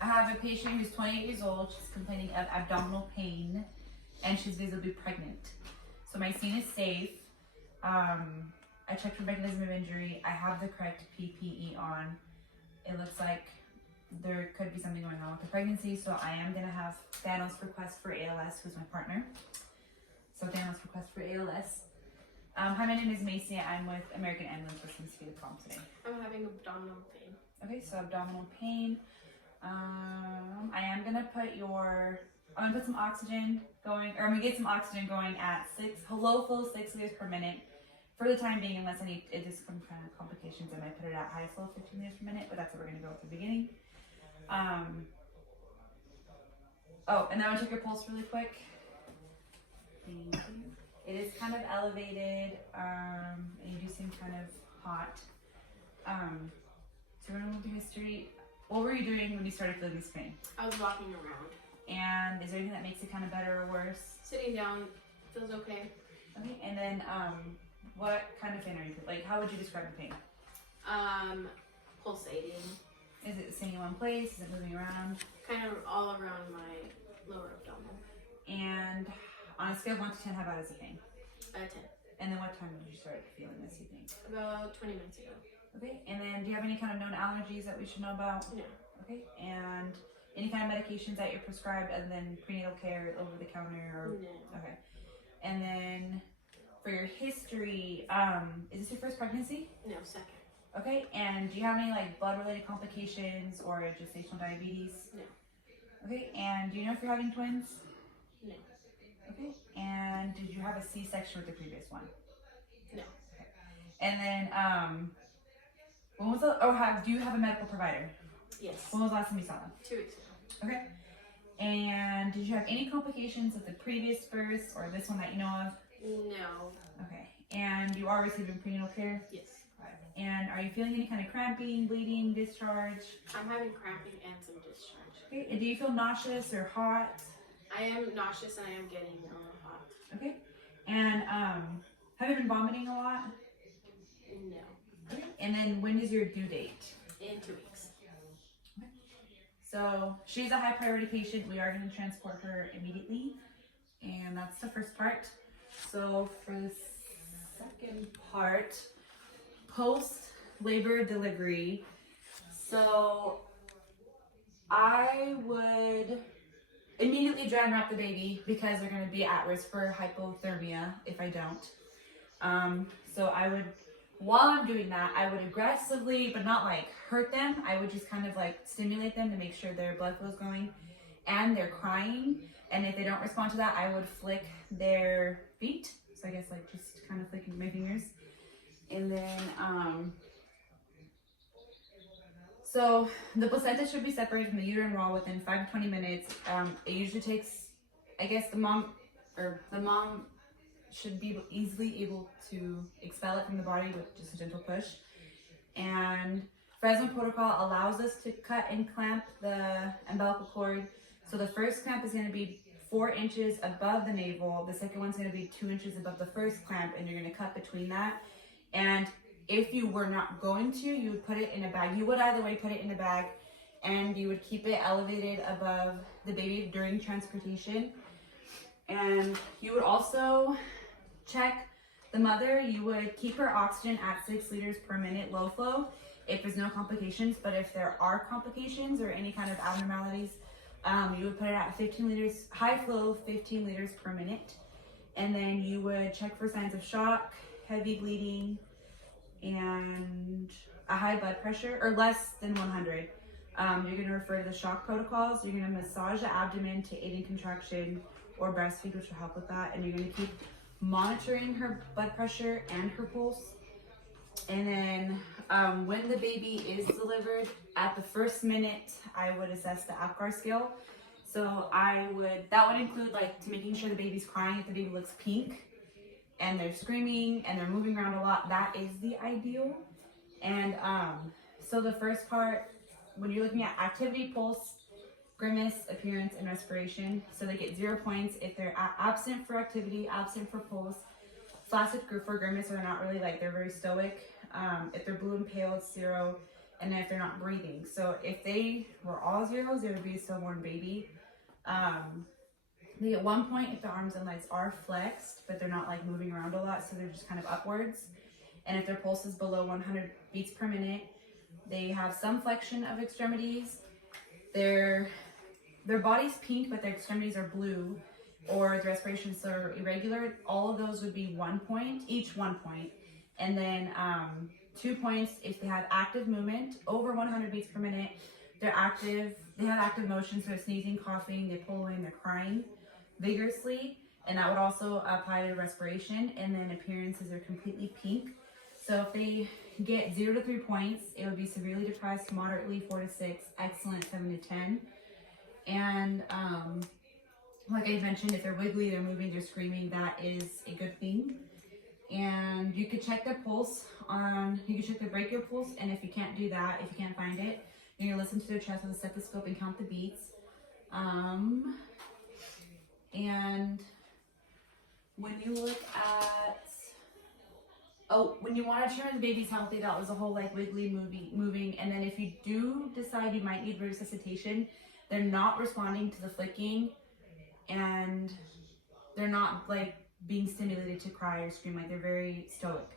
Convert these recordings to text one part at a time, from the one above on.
I have a patient who's 28 years old. She's complaining of abdominal pain and she's visibly pregnant. So my scene is safe. I checked for mechanism of injury. I have the correct PPE on. It looks like there could be something going on with the pregnancy, so I am going to have Thanos request for ALS, who's my partner. So Thanos request for ALS. Hi, my name is Macy. I'm with American Ambulance. What seems to be the problem today? I'm having abdominal pain. Okay, so abdominal pain. I am going to put I'm going to put some oxygen going, or I'm going to get some oxygen going at low flow 6 liters per minute. For the time being, unless it just some kind of complications, I might put it at high flow 15 liters per minute, but that's what we're going to go at the beginning. Oh, and then I'll check your pulse really quick. Thank you. It is kind of elevated, and you do seem kind of hot. So we're going to move to history. What were you doing when you started feeling this pain? I was walking around. And is there anything that makes it kind of better or worse? Sitting down feels okay. Okay, and then what kind of pain are you feeling? Like, how would you describe the pain? Pulsating. Is it staying in one place? Is it moving around? Kind of all around my lower abdomen. And on a scale of 1 to 10, how bad is the pain? 10. And then what time did you start feeling this, you think? About 20 minutes ago. Okay, and then do you have any kind of known allergies that we should know about? No. Okay, and any kind of medications that you're prescribed other than prenatal care, over the counter? Or... No. Okay. And then for your history, is this your first pregnancy? No, second. Okay, and do you have any like blood-related complications or gestational diabetes? No. Okay, and do you know if you're having twins? No. Okay, and did you have a C-section with the previous one? No. Okay. And then, when was do you have a medical provider? Yes. When was the last time you saw them? 2 weeks ago. Okay. And did you have any complications with the previous birth or this one that you know of? No. Okay. And you are receiving prenatal care? Yes. And are you feeling any kind of cramping, bleeding, discharge? I'm having cramping and some discharge. Okay. And do you feel nauseous or hot? I am nauseous and I am getting hot. Okay. And have you been vomiting a lot? No. Okay. And then when is your due date? In 2 weeks. Okay. So she's a high priority patient. We are going to transport her immediately. And that's the first part. So for the second part, post-labor delivery. So I would immediately dry and wrap the baby because they're going to be at risk for hypothermia if I don't. So I would, while I'm doing that, I would aggressively, but not like hurt them. I would just kind of like stimulate them to make sure their blood flow is going and they're crying. And if they don't respond to that, I would flick their feet. So I guess like just kind of flicking my fingers. And then, so the placenta should be separated from the uterine wall within 5 to 20 minutes. It usually takes, I guess the mom should be easily able to expel it from the body with just a gentle push. And Fresno protocol allows us to cut and clamp the umbilical cord. So the first clamp is going to be 4 inches above the navel. The second one's going to be 2 inches above the first clamp, and you're going to cut between that. And if you were not going to, you would put it in a bag. You would either way put it in a bag, and you would keep it elevated above the baby during transportation. And you would also check the mother. You would keep her oxygen at 6 liters per minute low flow if there's no complications. But if there are complications or any kind of abnormalities, you would put it at 15 liters, high flow, 15 liters per minute. And then you would check for signs of shock, heavy bleeding, and a high blood pressure, or less than 100. You're going to refer to the shock protocols. You're going to massage the abdomen to aid in contraction or breastfeed, which will help with that. And you're going to keep monitoring her blood pressure and her pulse. And then when the baby is delivered, at the first minute, I would assess the APGAR scale. So that would include like to making sure the baby's crying. If the baby looks pink and they're screaming and they're moving around a lot, that is the ideal. And so the first part, when you're looking at activity, pulse, grimace, appearance, and respiration, so they get 0 points if they're absent for activity, absent for pulse, flaccid for grimace, or they're not really like, they're very stoic. If they're blue and pale, it's 0. and if they're not breathing. So if they were all zeros, they would be a stillborn baby. They at one point, if the arms and legs are flexed, but they're not like moving around a lot, so they're just kind of upwards. And if their pulse is below 100 beats per minute, they have some flexion of extremities. Their body's pink, but their extremities are blue, or the respirations are irregular. All of those would be 1 point, each 1 point. And then 2 points if they have active movement over 100 beats per minute. They're active, they have active motion, so they're sneezing, coughing, they pull in, they're crying vigorously, and that would also apply to respiration. And then appearances are completely pink. So if they get 0 to 3 points, it would be severely depressed, moderately 4 to 6, excellent 7 to 10. And like I mentioned, if they're wiggly, they're moving, they're screaming, that is a good thing. And you could check their pulse you can check their brachial pulse, and if you can't do that, if you can't find it, you're gonna listen to their chest with a stethoscope and count the beats. And when you look at, when you want to ensure the baby's healthy, that was a whole like wiggly moving. And then if you do decide you might need resuscitation, they're not responding to the flicking, and they're not like being stimulated to cry or scream, like they're very stoic.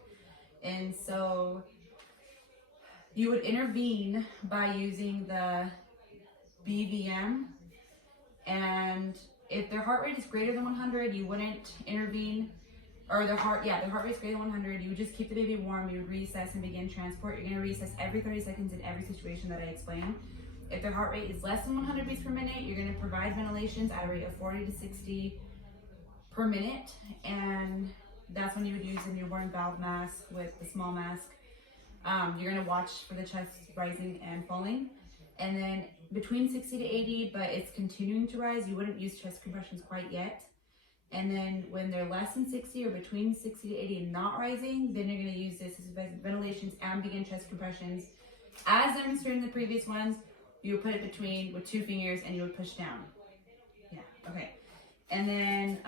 And so you would intervene by using the BVM, and if their heart rate is greater than 100, you wouldn't intervene, or their heart rate is greater than 100, you would just keep the baby warm, you would reassess and begin transport. You're going to reassess every 30 seconds in every situation that I explained. If their heart rate is less than 100 beats per minute, you're going to provide ventilations at a rate of 40 to 60 per minute, and that's when you would use the newborn valve mask with the small mask. You're going to watch for the chest rising and falling, and then between 60 to 80, but it's continuing to rise, you wouldn't use chest compressions quite yet. And then when they're less than 60 or between 60 to 80 and not rising, then you're going to use this as ventilations and begin chest compressions. As demonstrated in the previous ones, you would put it between with 2 fingers and you would push down. Yeah, okay. And then